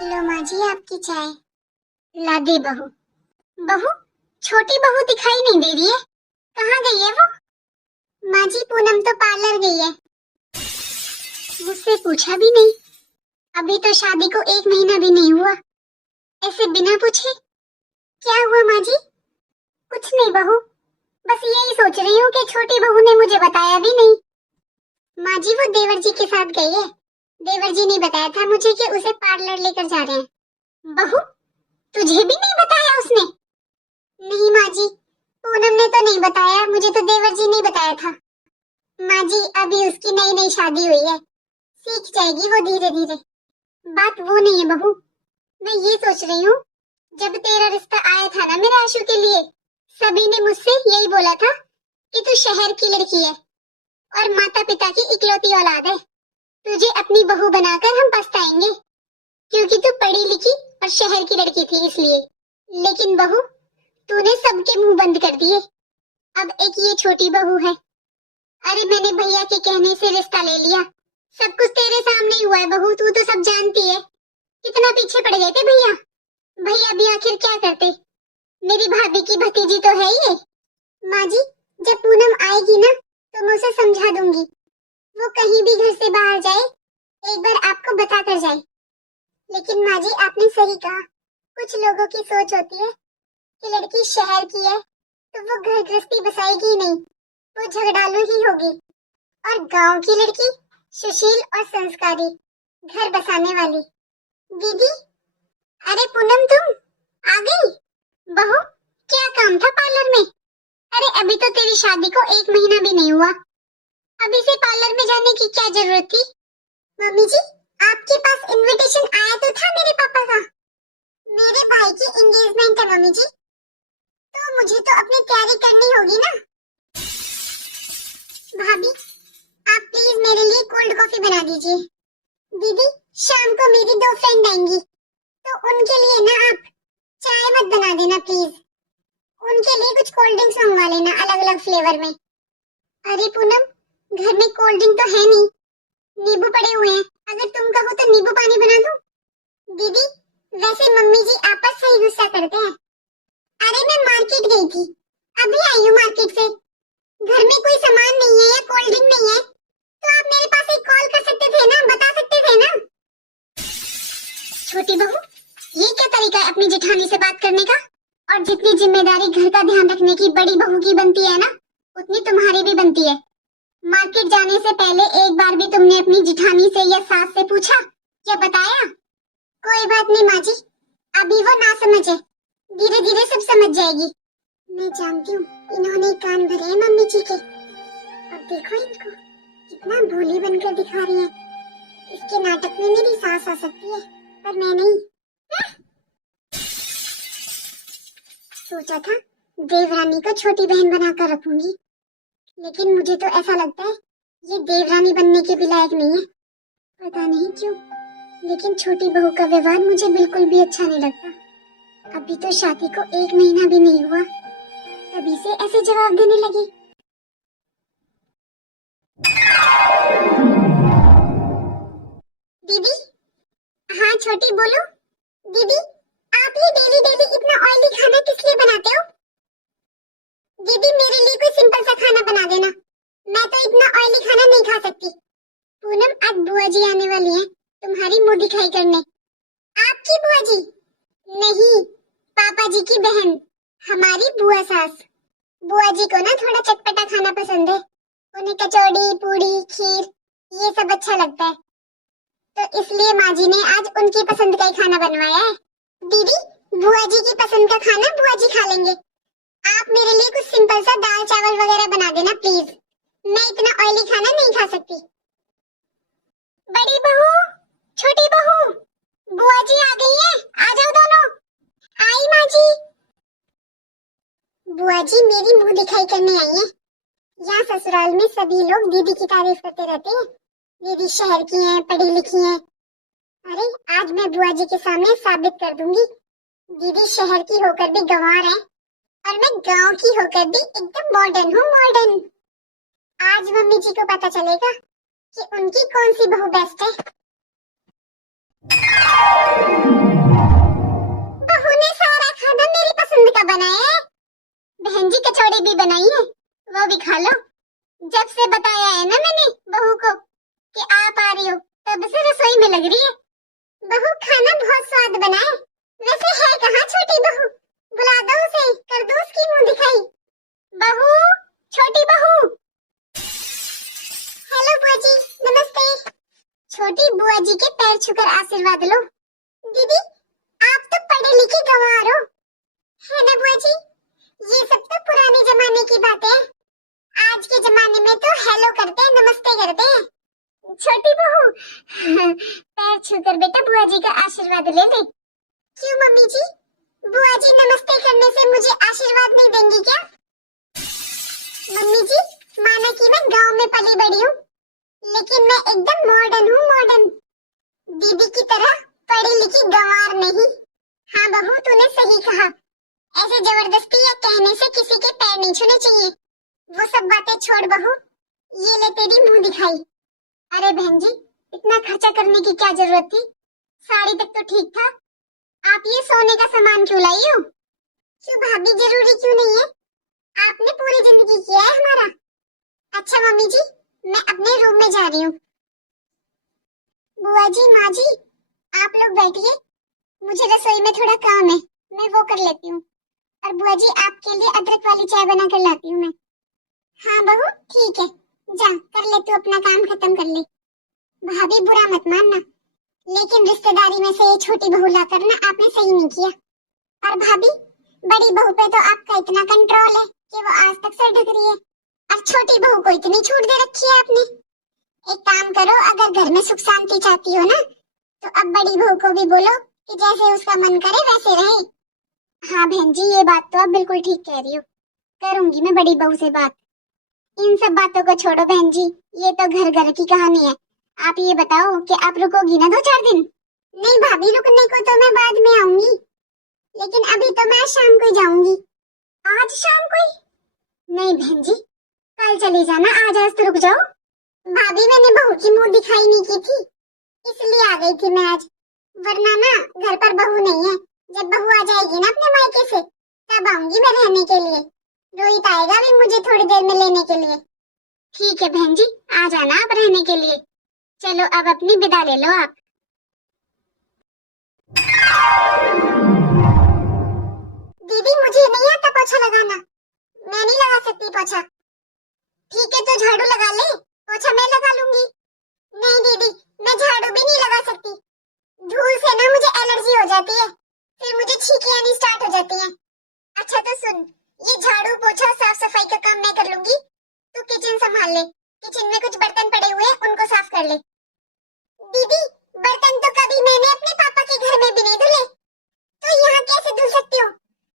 लो माँ जी आपकी चाय। ला दे बहू। बहू, छोटी बहू दिखाई नहीं दे रही है, कहाँ गई है वो? माँ जी पूनम तो पार्लर गई है। मुझसे पूछा भी नहीं, अभी तो शादी को 1 महीना भी नहीं हुआ, ऐसे बिना पूछे? क्या हुआ माँ जी? कुछ नहीं बहू, बस यही सोच रही हूँ कि छोटी बहू ने मुझे बताया भी नहीं। माँ जी वो देवर जी के साथ गई है, देवर जी ने बताया था मुझे कि उसे पार्लर लेकर जा रहे हैं। बहू, तुझे भी नहीं बताया उसने? नहीं माँ जी, पूनम ने तो नहीं बताया, मुझे तो देवर जी ने बताया था। माँ जी अभी उसकी नई नई शादी हुई है, सीख जाएगी वो धीरे धीरे। बात वो नहीं है बहू, मैं ये सोच रही हूँ, जब तेरा रिश्ता आया था ना मेरे आशु के लिए, सभी ने मुझसे यही बोला था कि तू शहर की लड़की है और माता पिता की इकलौती औलाद है, तुझे अपनी बहू बनाकर हम पछताएंगे, क्योंकि तू पढ़ी लिखी और शहर की लड़की थी इसलिए। लेकिन बहू, तूने सबके मुंह बंद कर दिए। अब एक ये छोटी बहू है। अरे मैंने भैया के कहने से रिश्ता ले लिया, सब कुछ तेरे सामने ही हुआ है बहू, तू तो सब जानती है। कितना पीछे पड़ गए थे भैया। भैया भी आखिर क्या करते, मेरी भाभी की भतीजी तो है ये। माँ जी जब पूनम आएगी ना तो मैं उसे समझा दूंगी, वो कहीं भी घर से बाहर जाए एक बार आपको बता कर जाए। लेकिन माँ जी आपने सही कहा, कुछ लोगों की सोच होती है कि लड़की शहर की है तो वो घर गृहस्थी बसाएगी नहीं, वो झगड़ालू ही होगी। और गांव की लड़की सुशील और संस्कारी, घर बसाने वाली। दीदी, अरे पूनम तुम आ गई? बहू, क्या काम था पार्लर में? अरे अभी तो तेरी शादी को 1 महीना भी नहीं हुआ, अभी से पार्लर में जाने की क्या जरूरत थी? मम्मी जी, आपके पास इनविटेशन आया तो था मेरे पापा का। मेरे भाई की एंगेजमेंट है मम्मी जी, तो मुझे तो अपनी तैयारी करनी होगी ना। भाभी, आप प्लीज मेरे लिए कोल्ड कॉफी बना दीजिए। दीदी, शाम को मेरी 2 फ्रेंड आएंगी, तो उनके लिए ना आप चाय मत बना देना प्लीज, उनके लिए कुछ कोल्ड ड्रिंक्स मंगवा लेना अलग अलग फ्लेवर में। अरे पूनम, घर में कोल्ड ड्रिंक तो है नहीं, नींबू पड़े हुए हैं, अगर तुम कहो तो नींबू पानी बना दूं? दीदी, वैसे मम्मी जी आपस से ही गुस्सा करते हैं। अरे मैं मार्केट गई थी, अभी आई हूँ मार्केट से, घर में कोई सामान नहीं है या कोल्ड ड्रिंक नहीं है तो आप मेरे पास एक कॉल कर सकते थे ना, बता सकते थे ना। छोटी बहू, ये क्या तरीका है अपनी जेठानी से बात करने का? और जितनी जिम्मेदारी घर का ध्यान रखने की बड़ी बहू की बनती है ना, उतनी तुम्हारी भी बनती है। मार्केट जाने से पहले एक बार भी तुमने अपनी जेठानी से या सास से पूछा या बताया? कोई बात नहीं माँ जी, अभी वो ना समझे, धीरे धीरे सब समझ जाएगी। मैं जानती हूँ इन्होंने कान भरे हैं मम्मी जी के। अब देखो इनको कितना भोली बनकर दिखा रही है। इसके नाटक में मेरी सास आ सकती है, पर मैं नहीं। सोचा था देवरानी को छोटी बहन बनाकर रखूंगी, लेकिन मुझे तो ऐसा लगता है ये देवरानी बनने के भी लायक नहीं है। पता नहीं क्यों, लेकिन छोटी बहू का व्यवहार मुझे बिल्कुल भी अच्छा नहीं लगता। अभी तो शादी को 1 महीना भी नहीं हुआ, तभी से ऐसे जवाब देने लगी। दीदी, हाँ छोटी बोलो। दीदी, आप ये डेली डेली इतना ऑयली खाना किस लिए बनाते हो? दीदी मेरे लिए कोई सिंपल सा खाना बना देना, मैं तो इतना ऑयली खाना नहीं खा सकती। पूनम आज बुआ जी आने वाली हैं तुम्हारी मुंह दिखाई करने। आपकी बुआ जी? नहीं, पापा जी की बहन, हमारी बुआ सास। बुआ जी को ना थोड़ा चटपटा खाना पसंद है, उन्हें कचौड़ी पूड़ी खीर ये सब अच्छा लगता है, तो इसलिए माँ जी ने आज उनकी पसंद का ही खाना बनवाया है। दीदी, बुआ जी की पसंद का खाना बुआ जी खा लेंगे, आप मेरे लिए कुछ सिंपल सा दाल चावल वगैरह बना देना प्लीज, मैं इतना ऑयली खाना नहीं खा सकती। बड़ी बहू, छोटी बहू, बुआ जी आ गई है, आ जाओ दोनों। आई माँ जी। बुआ जी मेरी मुंह दिखाई करने आई है। यहाँ ससुराल में सभी लोग दीदी की तारीफ करते रहते हैं, दीदी शहर की हैं, पढ़ी लिखी हैं। अरे आज मैं बुआ जी के सामने साबित कर दूंगी, दीदी शहर की होकर भी गंवार है और मैं गांव की होकर भी एकदम मॉडर्न हूँ, मॉडर्न। आज मम्मी जी को पता चलेगा कि उनकी कौन सी बहू बेस्ट है। बहू खाना बहुत स्वाद बना है। वैसे है कहाँ छोटी बहू? बुला दो उसे, कर दो उसकी मुंह दिखाई। बहू, छोटी बहू। हेलो बुआ जी, नमस्ते। छोटी बुआ जी के पैर छूकर आशीर्वाद लो। दीदी, आप तो पढ़े लिखे गंवार हो, है ना बुआ जी? ये सब तो पुराने जमाने की बातें हैं। आज के जमाने में तो हेलो करते हैं, नमस्ते करते हैं। छोटी बहू, पैर छूकर बेटा बुआ जी का आशीर्वाद ले ले। क्यों मम्मी जी, बुआ जी नमस्ते करने से मुझे आशीर्वाद नहीं देंगी क्या? मम्मी जी, माना कि मैं गांव में पली बड़ी हूँ, लेकिन मैं एकदम मॉडर्न हूँ, मॉडर्न। दीदी की तरह पढ़ी लिखी गंवार नहीं। हाँ बहू, तूने सही कहा। ऐसे जबरदस्ती या कहने से किसी के पैर नहीं छूने चाहिए। वो सब बातें छोड़ बहू, ये ले तेरी मुंह दिखाई। अरे बहन जी, इतना खर्चा करने की क्या जरूरत थी? साड़ी तक तो ठीक था। आप ये सोने का सामान क्यों लाई हो? क्यों भाभी, जरूरी क्यों नहीं है? आपने पूरी जिंदगी किया है हमारा। अच्छा मम्मी जी, मैं अपने रूम में जा रही हूँ। बुआ जी, माँ जी, आप लोग बैठिए, मुझे रसोई में थोड़ा काम है, मैं वो कर लेती हूँ। और बुआ जी, आपके लिए अदरक वाली चाय बना कर लाती हूँ मैं। हाँ बहू, ठीक है, जा कर ले, तू अपना काम खत्म कर ले। भाभी बुरा मत मानना, लेकिन रिश्तेदारी में से ये छोटी बहू लाकर ना आपने सही नहीं किया। और भाभी, बड़ी बहू पे तो आपका इतना कंट्रोल है कि वो आज तक सर ढक रही है, और छोटी बहू को इतनी छूट दे रखी है आपने। एक काम करो, अगर घर में सुख शांति चाहती हो ना, तो अब बड़ी बहू को भी बोलो कि जैसे उसका मन करे वैसे रहे। हाँ बहन जी, ये बात तो आप बिल्कुल ठीक कह रही हो। करूंगी मैं बड़ी बहू से बात। इन सब बातों को छोड़ो बहन जी, ये तो घर घर की कहानी है। आप ये बताओ कि आप रुकोगी ना 2-4 दिन? नहीं भाभी, रुकने को तो मैं बाद में आऊंगी, लेकिन अभी तो मैं शाम को ही जाऊंगी। आज शाम को ही? नहीं बहन जी, कल चली जाना, आज तो रुक जाओ। भाभी, मैंने बहू की मुंह दिखाई नहीं की थी, इसलिए आ गई थी मैं आज। वरना ना घर पर बहू नहीं है। जब बहू आ जाएगी ना अपने मायके से, तब आऊंगी मैं रहने के लिए। रोहित आएगा भी मुझे थोड़ी देर में लेने के लिए। ठीक है बहन जी, आ जाना आप रहने के लिए। चलो अब अपनी विदा ले लो आप। दीदी, मुझे नहीं आता पोछा लगाना, मैं नहीं लगा सकती पोछा। ठीक है तो झाड़ू लगा ले, पोछा मैं लगा लूंगी। नहीं दीदी, मैं झाड़ू भी नहीं लगा सकती, धूल से ना मुझे एलर्जी हो जाती है, फिर मुझे छींकें आनी स्टार्ट हो जाती हैं। अच्छा तो सुन, ये झाड़ू पोछा साफ सफाई का काम मैं कर लूंगी, तू किचन संभाल ले। किचन में कुछ बर्तन पड़े हुए हैं, उनको साफ कर ले। दीदी, बर्तन तो कभी मैंने अपने पापा के घर में भी नहीं धुले, तो यहाँ कैसे धुल सकती हूँ?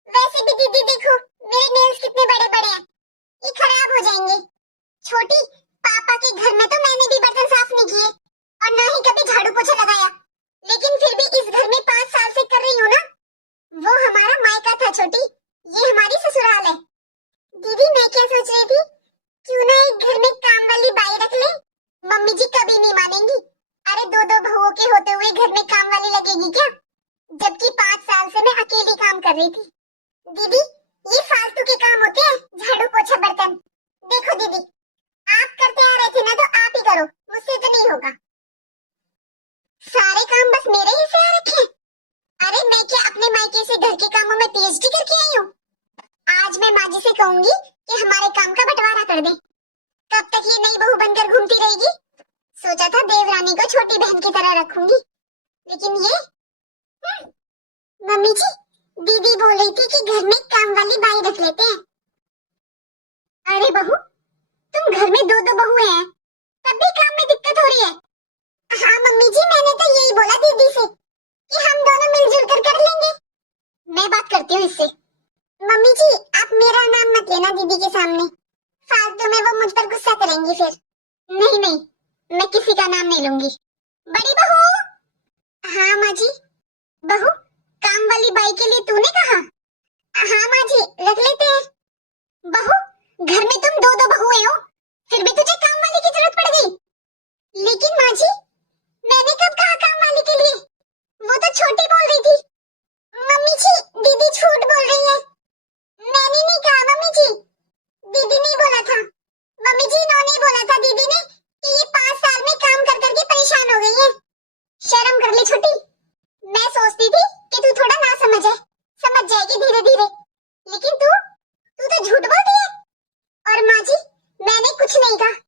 वैसे भी दीदी देखो, मेरे नेल्स कितने बड़े बड़े हैं, ये खराब हो जाएंगे। छोटी, पापा के घर में तो मैंने भी बर्तन साफ नहीं किए और ना ही कभी झाड़ू पोछा लगाया, लेकिन फिर भी इस घर में 5 साल से कर रही हूँ ना। वो हमारा मायका था छोटी, ये हमारी ससुराल है। दीदी, मैं क्या सोच रही थी, क्यों ना एक घर में काम वाली बाई रख ले। मम्मी जी कभी नहीं मानेंगी। अरे 2-2 बहुओं के होते हुए घर में काम वाली लगेगी क्या? जबकि 5 साल से मैं अकेली काम कर रही थी। दीदी, ये फालतू के काम होते हैं, झाड़ू पोछा बर्तन। देखो दीदी, आप करते आ रहे थे ना, तो आप ही करो, मुझसे तो नहीं होगा। सारे काम बस मेरे ही से आ रखे हैं। अरे मैं क्या अपने मायके से घर के कामों में पीएचडी करके आई हूँ? आज मैं माँ जी से कहूंगी कि हमारे काम का बंटवारा कर दे। कब तक ये नई बहू बनकर घूमती रहेगी? सोचा था देवरानी को छोटी बहन की तरह रखूंगी, लेकिन ये मम्मी जी, दीदी बोल रही थी कि घर में काम वाली बाई रख लेते हैं। अरे बहू, तुम घर में 2-2 बहुएं हैं, तब भी काम में दिक्कत हो रही है। हाँ मम्मी जी, मैंने तो यही बोला दीदी से कि हम दोनों मिलजुल कर लेंगे। मैं बात करती हूँ इससे। मम्मी जी, आप मेरा नाम मत लेना दीदी के सामने, फालतू में वो मुझ पर गुस्सा करेंगी फिर। नहीं नहीं, मैं किसी का नाम नहीं लूंगी। बड़ी बहू। हाँ माँ जी। बहू, काम वाली बाई के लिए तूने कहा? हाँ माँ जी, रख लेते हैं। बहू, घर में तुम 2-2 बहुएं हो, फिर भी तुझे काम वाली की जरूरत पड़ गई। लेकिन माँ जी, मैंने कब कहा काम वाली के लिए? वो तो छोटी बोल रही थी। मम्मी जी, दीदी झूठ बोल रही है, मैंने नहीं कहा मम्मी जी, दीदी नहीं बोला था। मम्मी जी, इन्होंने बोला था दीदी ने कि ये 5 साल में काम कर करके परेशान हो गई है। शर्म कर ले छोटी, सोचती थी कि तू थोड़ा ना समझ है, समझ जाएगी धीरे धीरे, लेकिन तू तो झूठ बोलती है। और माँ जी, मैंने कुछ नहीं कहा,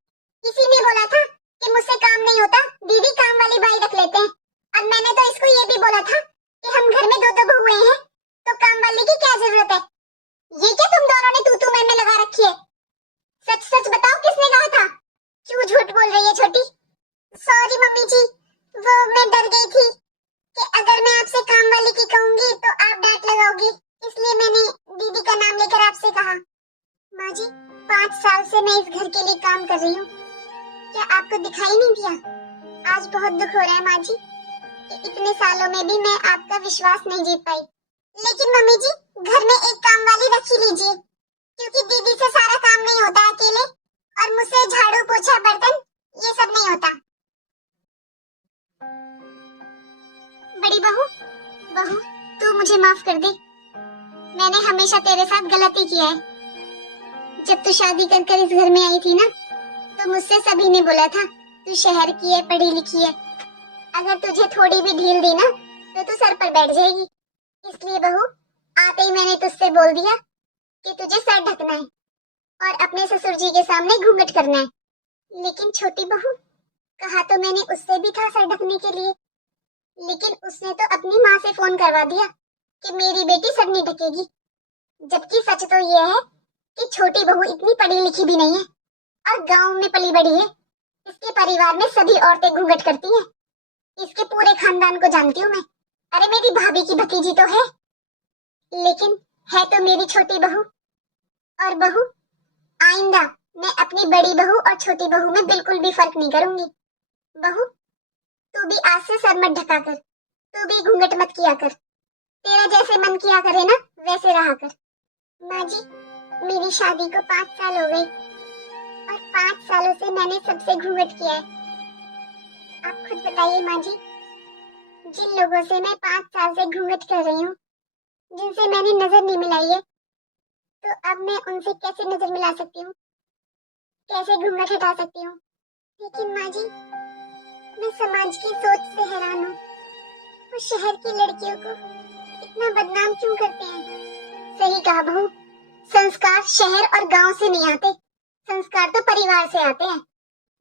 किसी ने बोला था कि मुझसे काम नहीं होता, दीदी काम वाली बाई रख लेते हैं। और मैंने तो इसको ये भी बोला था कि हम घर में दो बहुएं हैं, तो काम वाली की क्या जरूरत है। ये क्या तुम दोनों ने तू में लगा रखी है? सच सच बताओ, किसने कहा था? क्यों झूठ बोल रही है छोटी? सॉरी मम्मी जी, वो मैं डर गई थी कि अगर मैं आपसे काम वाली की कहूंगी तो आप डांट लगाओगी, इसलिए मैंने दीदी का नाम लेकर आपसे कहा। माँ जी, 5 साल से मैं इस घर के लिए काम कर रही हूँ, क्या आपको दिखाई नहीं दिया? आज बहुत दुख हो रहा है माँ जी कि इतने सालों में भी मैं आपका विश्वास नहीं जीत पाई। लेकिन मम्मी जी, घर में एक काम वाली रख ही लीजिए, क्योंकि दीदी से सारा काम नहीं होता अकेले, और मुझसे झाड़ू पोछा बर्तन ये सब नहीं होता। बड़ी बहू तू मुझे माफ कर दे, मैंने हमेशा तेरे साथ गलती किया है। जब तू शादी कर कर इस घर में आई थी ना, तो मुझसे सभी ने बोला था तू शहर की है, पढ़ी लिखी है, अगर तुझे थोड़ी भी ढील दी ना तो तू सर पर बैठ जाएगी। इसलिए बहू, आते ही मैंने तुझसे बोल दिया कि तुझे सर ढकना है और अपने ससुर जी के सामने घूंघट करना है। लेकिन छोटी बहू, कहा तो मैंने उससे भी था सर ढकने के लिए, लेकिन उसने तो अपनी माँ से फोन करवा दिया कि मेरी बेटी सर नहीं ढकेगी। जबकि सच तो यह है कि छोटी बहू इतनी पढ़ी लिखी भी नहीं है और गांव में पली बड़ी है। इसके परिवार में सभी औरतें घूंघट करती हैं, इसके पूरे खानदान को जानती हूँ मैं। अरे मेरी भाभी की भतीजी तो है, लेकिन है तो मेरी छोटी बहू। और बहू, आइंदा मैं अपनी बड़ी बहू और छोटी बहू में बिल्कुल भी फर्क नहीं करूंगी। बहू, तू भी आज से सर मत ढका कर, तू भी घूंघट मत किया कर, तेरा जैसे मन किया करे ना वैसे रहा कर। माँ जी, मेरी शादी को 5 साल हो गए और 5 सालों से मैंने सबसे घूंघट किया है। आप खुद बताइए माँ जी, जिन लोगों से मैं 5 साल से घूंघट कर रही हूँ, जिनसे मैंने नजर नहीं मिलाई है, तो अब मैं उनसे कैसे नजर मिला सकती हूँ, कैसे घूंघट हटा सकती हूँ? लेकिन माँ जी, मैं समाज की सोच से हैरान हूँ, वो शहर की लड़कियों को इतना बदनाम क्यों करते हैं? सही कहा बहू, संस्कार शहर और गांव से नहीं आते, संस्कार तो परिवार से आते हैं।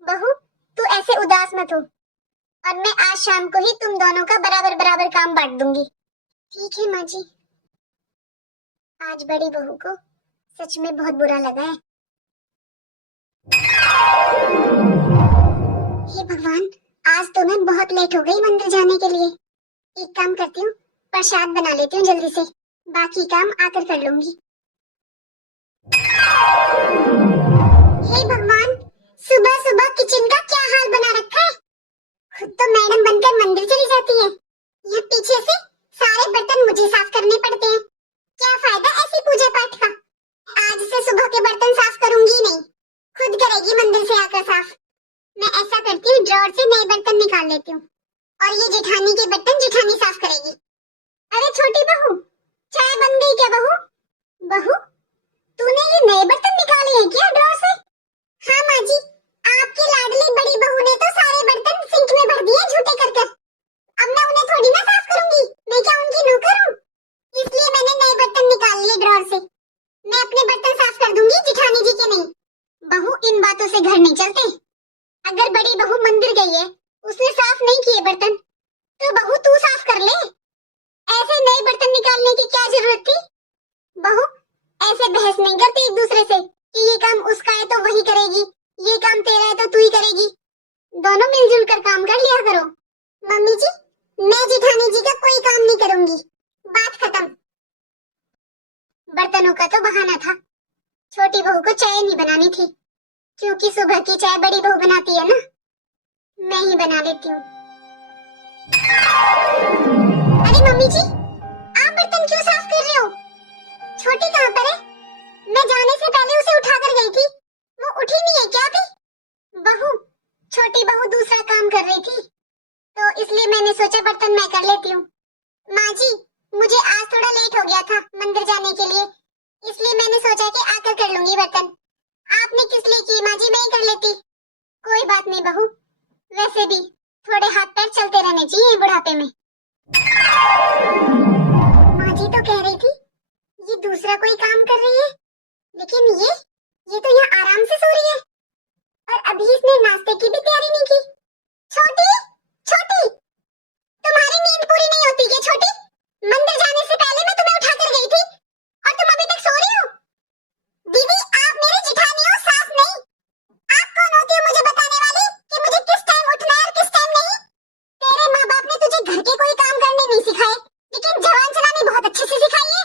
बहू, तू ऐसे उदास मत हो, और मैं आज शाम को ही तुम दोनों का बराबर बराबर काम बांट दूंगी। ठीक है माँ जी। आज बड़ी बहू को सच में बहुत बुरा लगा है। हे भगवान, आज तो मैं बहुत लेट हो गई मंदिर जाने के लिए। एक काम करती हूँ, प्रसाद बना लेती हूँ जल्दी से, बाकी काम आकर कर लूंगी। हे भगवान, सुबह सुबह किचन का क्या हाल बना रखा है। खुद तो मैडम बनकर मंदिर चली जाती है, यहाँ पीछे से सारे बर्तन मुझे साफ करने पड़ते हैं। क्या फायदा ऐसी पूजा पाठ का? आज से सुबह के बर्तन साफ करूंगी नहीं, खुद करेगी मंदिर से आकर साफ। मैं ऐसा करती हूँ, ड्रॉर से नए बर्तन निकाल लेती हूँ और ये जेठानी के बर्तन जेठानी साफ करेगी। अरे छोटी बहू, चाय बन गई क्या बहू? बहू, तूने ये नए बर्तन निकाले हैं क्या ड्रॉर से? हाँ माँ जी, आपकी लाडली बड़ी बहू ने तो सारे बर्तन सिंक में भर दिए झूठे कर कर। अब मैं उन्हें थोड़ी ना साफ करूंगी, मैं क्या उनकी नौकर हूँ? इसलिए मैंने नए बर्तन निकाल लिए ड्रॉर से। मैं अपने बर्तन साफ कर दूंगी, जेठानी जी के नहीं। बहू, इन बातों से घर नहीं चलते। अगर बड़ी बहू मंदिर गई है, उसने साफ नहीं किए बर्तन, तो बहू तू साफ कर ले। ऐसे नए बर्तन निकालने की क्या जरूरत थी? बहू, ऐसे बहस नहीं करते एक दूसरे से कि ये काम उसका है तो वही करेगी, ये काम तेरा है तो तू ही करेगी। दोनों मिलजुल कर काम कर लिया करो। मम्मी जी, मैं जेठानी जी का कोई काम नहीं करूंगी, बात खत्म। बर्तनों का तो बहाना था, छोटी बहू को चाय नहीं बनानी थी, क्योंकि सुबह की चाय बड़ी बहू बनाती है ना, मैं ही बना लेती हूँ। अरे मम्मी जी, आप बर्तन क्यों साफ कर रहे हो? छोटी कहाँ पर है? मैं जाने से पहले उसे उठाकर गई थी, वो उठी नहीं है क्या अभी? बहू, छोटी बहू दूसरा काम कर रही थी, तो इसलिए मैंने सोचा बर्तन मैं कर लेती हूँ। माँ जी, मुझे आज थोड़ा लेट हो गया था मंदिर जाने के लिए, इसलिए मैंने सोचा कि आकर कर लूंगी बर्तन। आपने किस लिए की माँ जी, मैं ही कर लेती। कोई बात नहीं बहू, वैसे भी थोड़े हाथ पैर चलते रहने चाहिए बुढ़ापे में। माँ जी तो कह रही थी ये दूसरा कोई काम कर रही है, लेकिन ये तो यहाँ आराम से सो रही है और अभी इसने नाश्ते की भी तैयारी नहीं की। छोटी, छोटी, तुम्हारी नींद पूरी नहीं होती क्या छोटी? मंदिर जाने से पहले मैं तुम्हें उठा कर गई थी और तुम अभी तक सो रही हो? दीदी आप मेरी जिठानी हो, सास नहीं। आप कौन होती हो मुझे बताने वाली कि मुझे किस टाइम उठना है और किस टाइम नहीं? तेरे माँ बाप ने तुझे घर के कोई काम करने नहीं सिखाए, लेकिन जवान चलाने बहुत अच्छे से सिखाई है।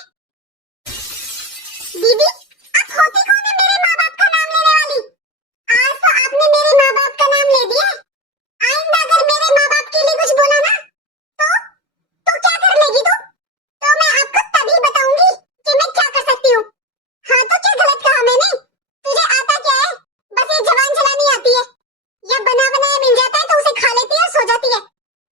दीदी आप होती कौन है मेरे माँ बाप का नाम लेने वाली? आज तो आपने मेरे माँ बाप का नाम ले दिया। आइंदा अगर मेरे माँ बाप के लिए कुछ बोला ना तो क्या कर लेगी तू? तो मैं आपको तभी बताऊंगी कि मैं क्या कर सकती हूँ। हाँ तो क्या गलत कहा मैंने? तुझे आता क्या है? बस ये जवान चलानी आती है या बना बनाया मिल जाता है तो उसे खा लेती है और सो जाती है।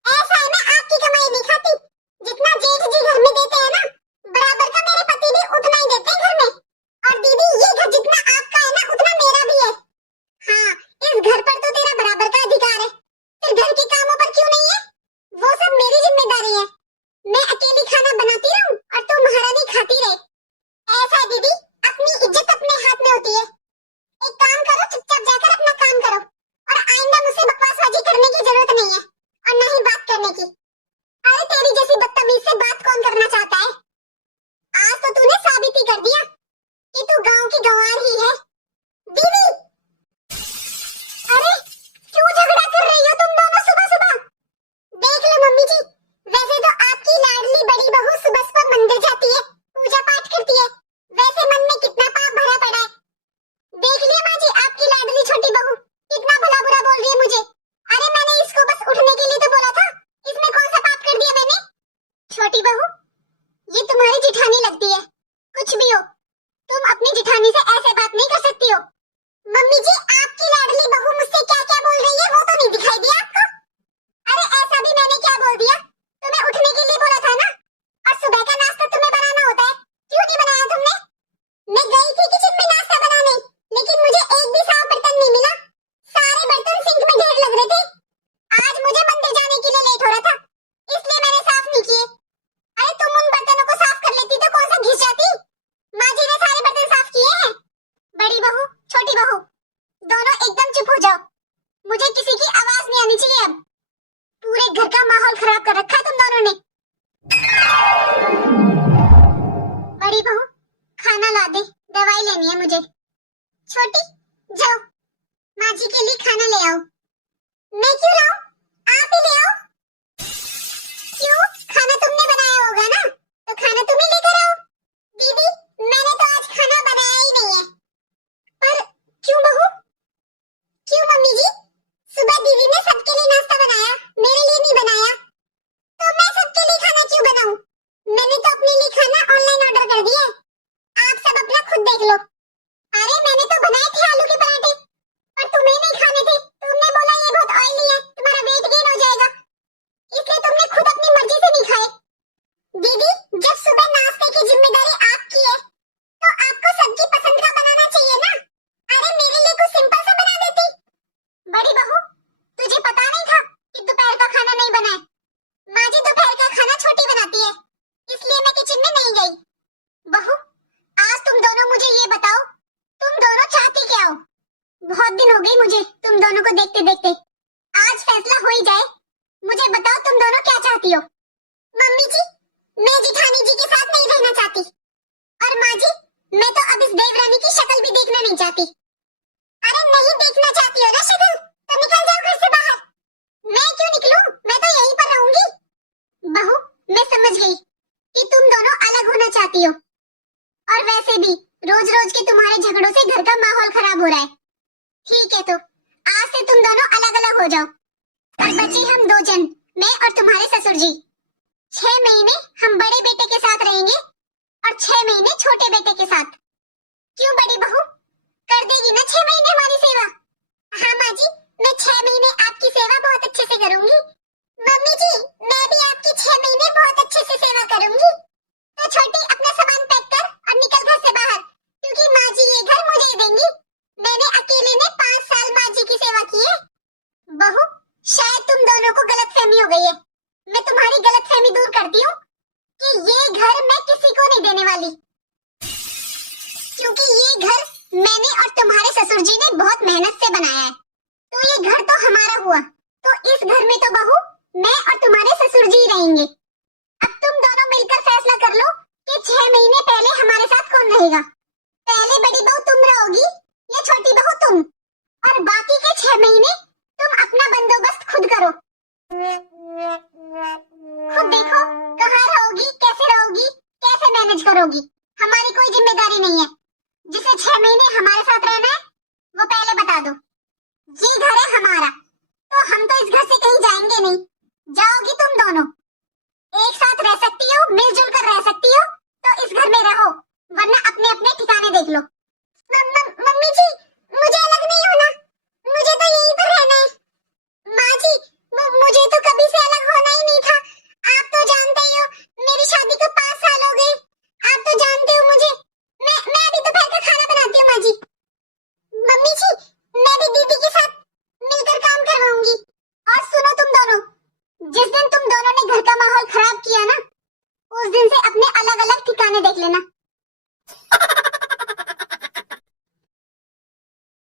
ऐसा है मैं आपकी कमाई नहीं खाती। जितना जेठ जी घर में देते हैं ना, बराबर का मेरे पति भी उतना ही देते हैं घर में। और दीदी ये घर जितना आपका है ना उतना मेरा भी है। हाँ इस घर पर तो तेरा बराबर का अधिकार है, फिर घर के कामों पर क्यों नहीं है? वो सब मेरी जिम्मेदारी है। मैं अकेली खाना बनाती रहूं और तू महारानी खाती रहे। ऐसा है दीदी, अपनी इज्जत अपने हाथ में होती है। एक काम करो, चुपचाप जाकर अपना काम करो और आइंदा मुझसे बकवासबाजी करने की जरूरत नहीं है और ना ही बात करने की। अरे तेरी जैसी बदतमीज से बात कौन करना चाहता है? आज तो तूने साबित ही कर दिया कि तू गांव की गंवार ही है। दीदी अरे क्यों झगड़ा कर रही हो तुम दोनों सुबह सुबह? देख लो मम्मी जी, वैसे तो आपकी लाडली बड़ी बहू सुबह सुबह मंदिर जाती है, पूजा पाठ करती है, वैसे मन में कितना पाप भरा पड़ा है। देख लिया माँ जी आपकी लाडली छोटी बहू कितना भला बुरा बोल रही है मुझे। अरे मैंने इसको बस उठने के लिए तो बोला था, इसमें कौन सा पाप कर दिया मैंने? छोटी बहू ये तुम्हारी जिठानी लगती है, कुछ भी हो तुम अपनी जिठानी से ऐसे बात नहीं कर सकती हो। मम्मी जी आपकी लाडली बहू मुझसे क्या क्या बोल रही है वो तो नहीं दिखाई दिया आपको? अरे ऐसा भी मैंने क्या बोल दिया? तुम्हें उठने के लिए बोला था ना, और सुबह का नाश्ता तुम्हें बनाना होता है, क्यों नहीं बनाया तुमने? मैं गई थी किचन में नाश्ता बनाने, लेकिन मुझे एक भी साफ बर्तन नहीं मिला, सारे बर्तन सिंक में ढेर लग रहे थे। आज मुझे मंदिर जाने के लिए लेट हो रहा था, इसलिए मैंने साफ नहीं किए। अरे तुम उन बर्तनों को साफ कर लेती तो कौन सा घिस जाती। माँ जी ने सारे बर्तन साफ किए हैं। बड़ी बहू छोटी बहू दोनों एकदम चुप हो जाओ, मुझे किसी की आवाज नहीं आनी चाहिए। अब पूरे घर का माहौल खराब कर रखा है तुम दोनों ने। बड़ी बहू खाना ला दे, दवाई लेनी है मुझे। छोटी जाओ माँ जी के लिए खाना ले आओ। मैं क्यों लाऊं? आप ही ले आओ। क्यों? खाना तुमने बनाया होगा ना, तो खाना तुम ही लेकर आओ। दीदी मैंने तो आज खाना बनाया ही नहीं है। पर क्यों बहू? क्यों मम्मी जी? सुबह दीदी ने सबके लिए नाश्ता बनाया, मेरे लिए नहीं बनाया, तो मैं सबके लिए खाना क्यों बनाऊं? मैंने तो अपने लिए खाना ऑनलाइन ऑर्डर कर दिया है, आप सब अपना खुद देख लो। अरे मैंने तो बनाए थे आलू के पराठे, पर तुम्हें नहीं खाने थे, तुमने बोला ये बहुत ऑयली है, तुम्हारा वेट गेन हो जाएगा, इसलिए तुमने खुद अपनी मर्जी से नहीं खाए। दीदी जब सुबह नाश्ते की जिम्मेदारी आपकी है तो आपको सबकी पसंद का बनाना चाहिए ना। अरे मेरे लिए कुछ सिंपल सा बना देती। बड़ी बहू तुझे पता नहीं था कि दोपहर का खाना नहीं बना है? माँ जी दोपहर का खाना छोटी बनाती है, इसलिए मैं किचन में नहीं गई। बहू आज तुम दोनों मुझे ये बताओ, तुम दोनों चाहती क्या हो? बहुत दिन हो गई मुझे तुम दोनों को देखते देखते, आज फैसला हो ही जाए। मुझे बताओ तुम दोनों क्या चाहती हो? मम्मी जी मैं जिठानी जी के साथ नहीं रहना चाहती, और माँ जी मैं तो अब इस देवरानी की शक्ल भी देखना नहीं चाहती। अरे नहीं देखना चाहती हो ना शक्ल, तो निकल जाओ घर से बाहर। मैं क्यों निकलूं? मैं तो यहीं पर रहूंगी। बहू मैं समझ गई कि तुम दोनों अलग होना चाहती हो, और वैसे भी रोज रोज के तुम्हारे झगड़ों से घर का माहौल खराब हो रहा है। ठीक है तो आज से तुम दोनों अलग अलग हो जाओ, और बचे हम दो जन, मैं और तुम्हारे ससुर जी। 6 महीने हम बड़े बेटे के साथ रहेंगे और 6 महीने छोटे बेटे के साथ। क्यों बड़ी बहू कर देगी ना 6 महीने हमारी सेवा? हाँ माँ जी मैं 6 महीने आपकी सेवा बहुत अच्छे से करूंगी। मम्मी जी मैं भी आपकी 6 महीने बहुत अच्छे से सेवा करूंगी। तो छोटी अपना सामान पैक कर और निकल घर से बाहर, क्योंकि माँ जी ये घर मुझे देंगी। मैंने अकेले ने 5 साल माँ जी की सेवा की है। बहू शायद तुम दोनों को गलतफहमी हो गई है, मैं तुम्हारी गलतफहमी दूर करती हूँ कि ये घर मैं किसी को नहीं देने वाली, क्योंकि ये घर मैंने और तुम्हारे ससुर जी ने बहुत मेहनत से बनाया है। तो ये घर तो हमारा हुआ, तो इस घर में तो बहू मैं और तुम्हारे ससुर जी रहेंगे। अब तुम दोनों मिलकर फैसला कर लो कि 6 महीने पहले हमारे साथ कौन रहेगा। पहले बड़ी बहू तुम रहोगी या छोटी बहू तुम, और बाकी के 6 महीने तुम अपना बंदोबस्त खुद करो। खुद देखो कहाँ रहोगी, कैसे मैनेज करोगी। हमारी कोई जिम्मेदारी नहीं है। जिसे 6 महीने हमारे साथ रहना है वो पहले बता दो। ये घर है हमारा, तो हम तो इस घर से कहीं जाएंगे नहीं। जाओगी तुम दोनों, एक साथ रह सकती हो, मिलजुल कर रह सकती हो तो इस घर में रहो, वरना अपने अपने ठिकाने देख लो। मम्मी जी मुझे अलग नहीं होना, मुझे तो यहीं पर रहना है। माँ जी मुझे तो कभी से अलग होना ही नहीं था। आप तो जानते ही हो मेरी शादी को 5 साल हो गए। आप तो जानते हो मुझे। मैं अभी दोपहर का खाना बनाती हूँ माँ जी। मम्मी जी मैं भी दीदी के साथ मिलकर काम करवाऊंगी। और सुनो तुम दोनों, जिस दिन तुम दोनों ने घर का माहौल खराब किया ना, उस दिन से अपने अलग अलग ठिकाने देख लेना।